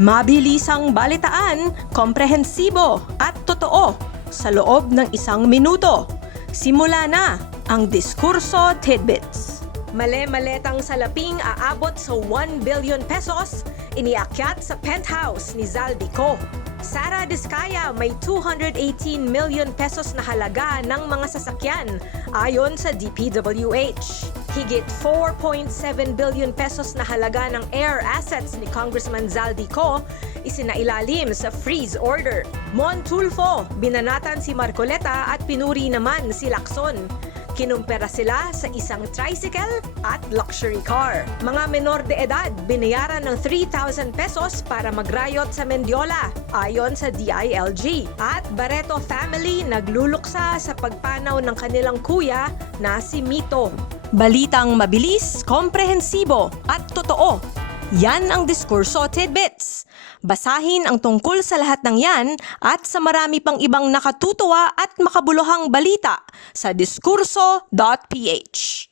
Mabilisang balitaan, komprehensibo at totoo sa loob ng isang minuto. Simula na ang Diskurso Tidbits. Male-maletang salaping aabot sa 1 billion pesos, iniakyat sa penthouse ni Zaldico. Sara Diskaya may 218 million pesos na halaga ng mga sasakyan ayon sa DPWH. Higit 4.7 billion pesos na halaga ng air assets ni Congressman Zaldico isinailalim sa freeze order. Montulfo, binanatan si Marcoleta at pinuri naman si Lacson. Kinumpera sila sa isang tricycle at luxury car. Mga menor de edad binayaran ng 3,000 pesos para magrayot sa Mendiola ayon sa DILG. At Barreto family nagluluksa sa pagpanaw ng kanilang kuya na si Mito. Balitang mabilis, komprehensibo at totoo. Yan ang Diskurso Tidbits. Basahin ang tungkol sa lahat ng yan at sa marami pang ibang nakatutuwa at makabuluhang balita sa diskurso.ph.